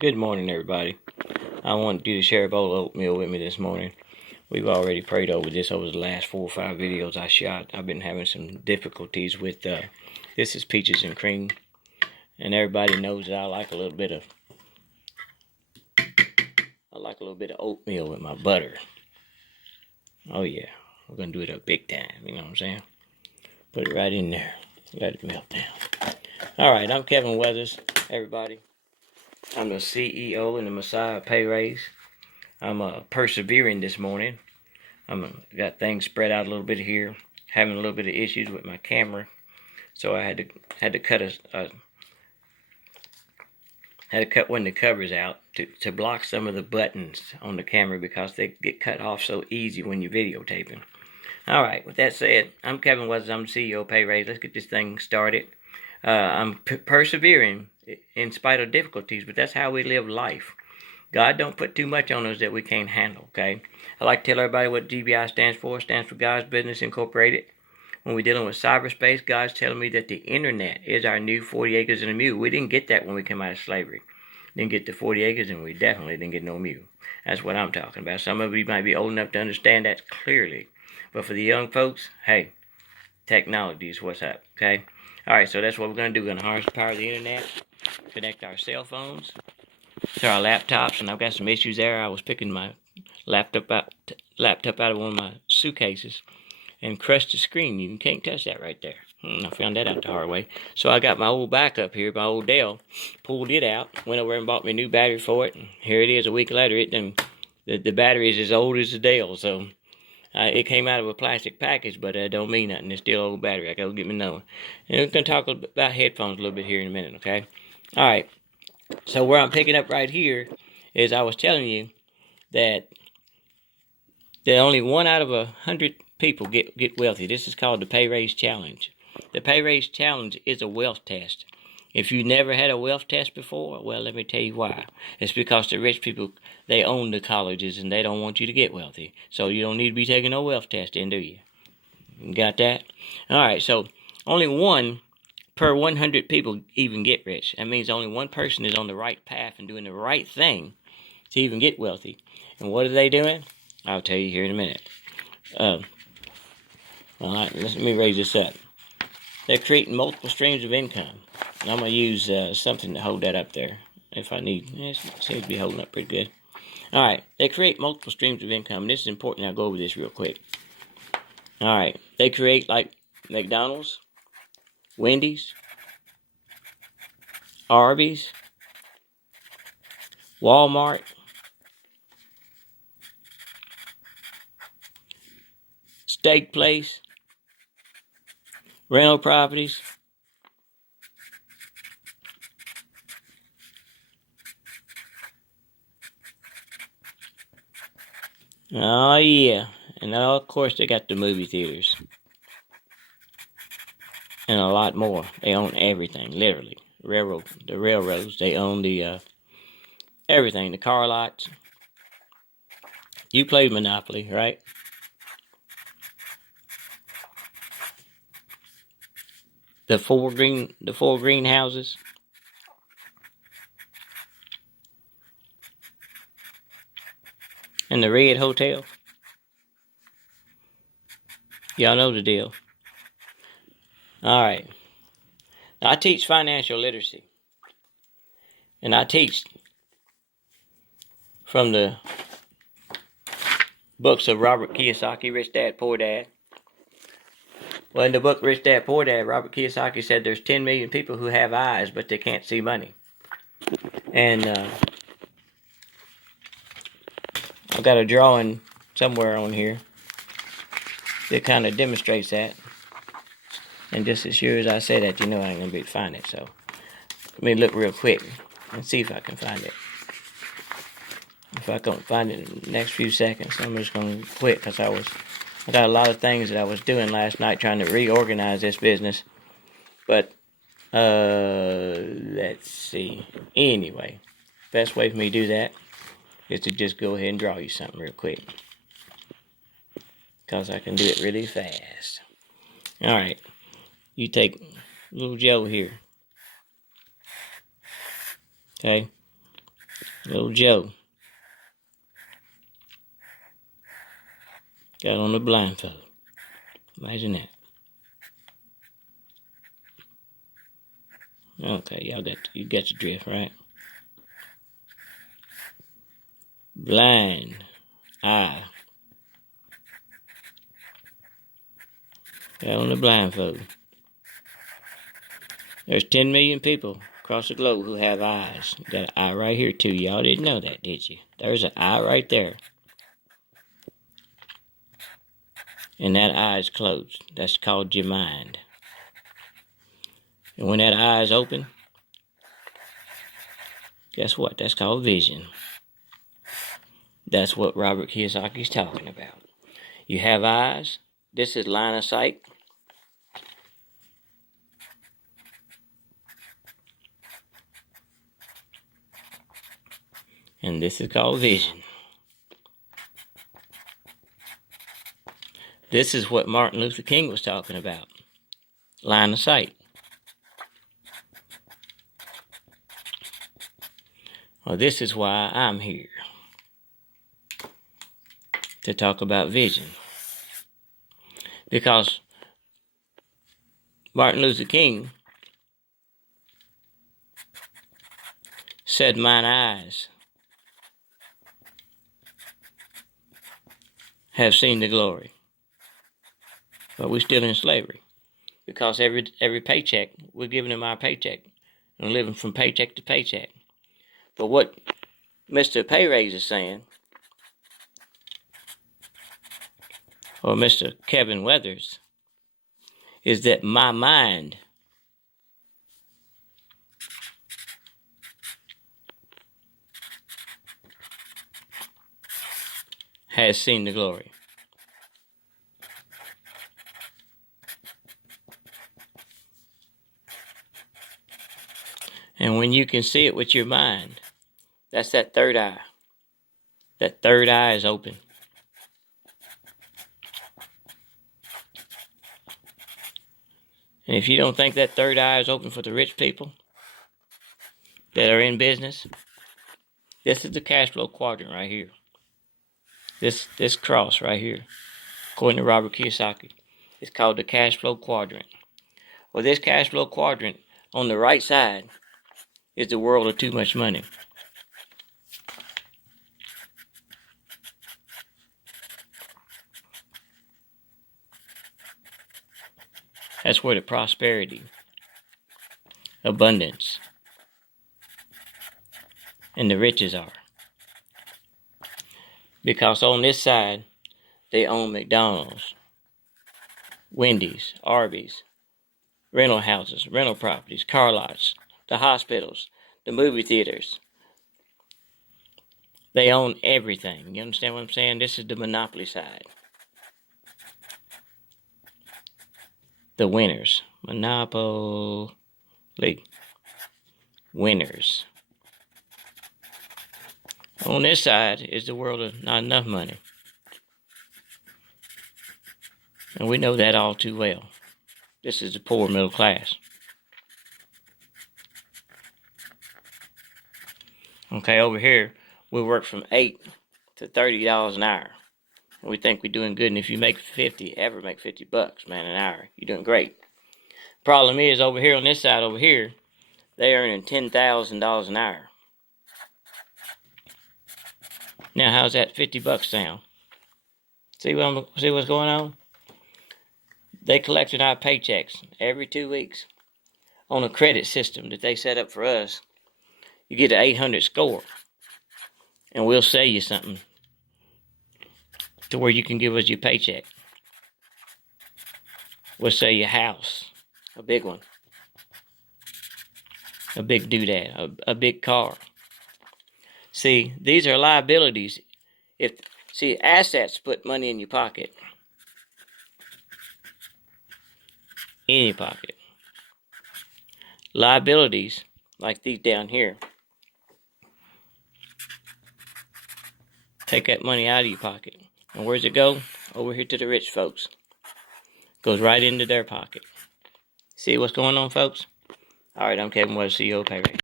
Good morning, everybody. I wanted you to share a bowl of oatmeal with me this morning. We've already prayed over this over the last 4 or 5 videos I shot. I've been having some difficulties with, this is peaches and cream. And everybody knows that I like a little bit of oatmeal with my butter. Oh yeah, we're going to do it up big time, you know what I'm saying? Put it right in there. Let it melt down. Alright, I'm Kevin Weathers, everybody. I'm the CEO in the Messiah Pay Raise. I'm persevering this morning. I'm got things spread out a little bit here. Having a little bit of issues with my camera, so I had to cut one of the covers out to block some of the buttons on the camera because they get cut off so easy when you're videotaping. All right. With that said, I'm Kevin Weathers. I'm the CEO of Pay Raise. Let's get this thing started. I'm persevering in spite of difficulties, but that's how we live life. God don't put too much on us that we can't handle, okay? I like to tell everybody what GBI stands for. It stands for God's Business Incorporated. When we're dealing with cyberspace, God's telling me that the internet is our new 40 acres and a mule. We didn't get that when we came out of slavery. Didn't get the 40 acres, and we definitely didn't get no mule. That's what I'm talking about. Some of you might be old enough to understand that clearly. But for the young folks, hey, technology is what's up, okay? All right, so that's what we're going to do. We're going to harness the power of the internet, connect our cell phones to our laptops, and I've got some issues there. I was picking my laptop out of one of my suitcases and crushed the screen. You can't touch that right there. I found that out the hard way. So I got my old backup here, my old Dell, pulled it out, went over and bought me a new battery for it, and here it is a week later. The battery is as old as the Dell, so it came out of a plastic package, but it don't mean nothing. It's still old battery. I gotta get me another. And we're gonna talk about headphones a little bit here in a minute, okay? All right. So where I'm picking up right here is I was telling you that only 1 out of 100 people get wealthy. This is called the Pay Raise Challenge. The Pay Raise Challenge is a wealth test. If you never had a wealth test before, well, let me tell you why. It's because the rich people, they own the colleges and they don't want you to get wealthy. So you don't need to be taking no wealth test then, do you? You got that? All right, so only 1 per 100 people even get rich. That means only 1 person is on the right path and doing the right thing to even get wealthy. And what are they doing? I'll tell you here in a minute. All right, let me raise this up. They're creating multiple streams of income. And I'm going to use something to hold that up there if I need. It seems to be holding up pretty good. All right, they create multiple streams of income. This is important. I'll go over this real quick. All right, they create like McDonald's, Wendy's, Arby's, Walmart, steak place, rental properties, oh yeah, and now of course they got the movie theaters and a lot more. They own everything, literally. The railroads, they own the everything, the car lots. You played Monopoly, right? The four greenhouses. And the Red Hotel. Y'all know the deal. All right. Now, I teach financial literacy. And I teach from the books of Robert Kiyosaki, Rich Dad, Poor Dad. Well, in the book Rich Dad, Poor Dad, Robert Kiyosaki said there's 10 million people who have eyes, but they can't see money. And I've got a drawing somewhere on here that kind of demonstrates that. And just as sure as I say that, you know I ain't going to be able to find it. So let me look real quick and see if I can find it. If I can't find it in the next few seconds, I'm just going to quit because I got a lot of things that I was doing last night trying to reorganize this business. But, let's see. Anyway, best way for me to do that is to just go ahead and draw you something real quick. Because I can do it really fast. Alright, you take little Joe here. Okay? Little Joe got on the blindfold. Imagine that. Okay, you got the drift, right? Blind eye. Got on the blindfold. There's 10 million people across the globe who have eyes. Got an eye right here too. Y'all didn't know that, did you? There's an eye right there. And that eye is closed. That's called your mind. And when that eye is open, guess what? That's called vision. That's what Robert Kiyosaki's talking about. You have eyes. This is line of sight. And this is called vision. This is what Martin Luther King was talking about. Line of sight. Well, this is why I'm here. To talk about vision. Because Martin Luther King said, "Mine eyes have seen the glory." But we're still in slavery. Because every paycheck, we're giving them our paycheck. And living from paycheck to paycheck. But what Mr. Pay Raise is saying, or Mr. Kevin Weathers, is that my mind has seen the glory. And when you can see it with your mind, that's that third eye. That third eye is open. And if you don't think that third eye is open for the rich people that are in business, this is the cash flow quadrant right here. This cross right here, according to Robert Kiyosaki, is called the cash flow quadrant. Well, this cash flow quadrant on the right side is the world of too much money. That's where the prosperity, abundance, and the riches are. Because on this side, they own McDonald's, Wendy's, Arby's, rental houses, rental properties, car lots, the hospitals, the movie theaters. They own everything. You understand what I'm saying? This is the monopoly side. The winners. Monopoly. Winners. On this side is the world of not enough money. And we know that all too well. This is the poor middle class. Okay, over here, we work from $8 to $30 an hour. And we think we're doing good. And if you make 50, ever make $50, man, an hour, you're doing great. Problem is, over here on this side over here, they earning $10,000 an hour. Now, how's that $50 sound? See what's going on? They collected our paychecks every 2 weeks on a credit system that they set up for us. You get an 800 score, and we'll sell you something to where you can give us your paycheck. We'll sell you a house, a big one, a big doodad, a big car. See, these are liabilities. Assets put money in your pocket. In your pocket. Liabilities, like these down here, take that money out of your pocket. And where's it go? Over here to the rich folks. Goes right into their pocket. See what's going on, folks? All right, I'm Kevin Weathers, CEO of Pay Raise.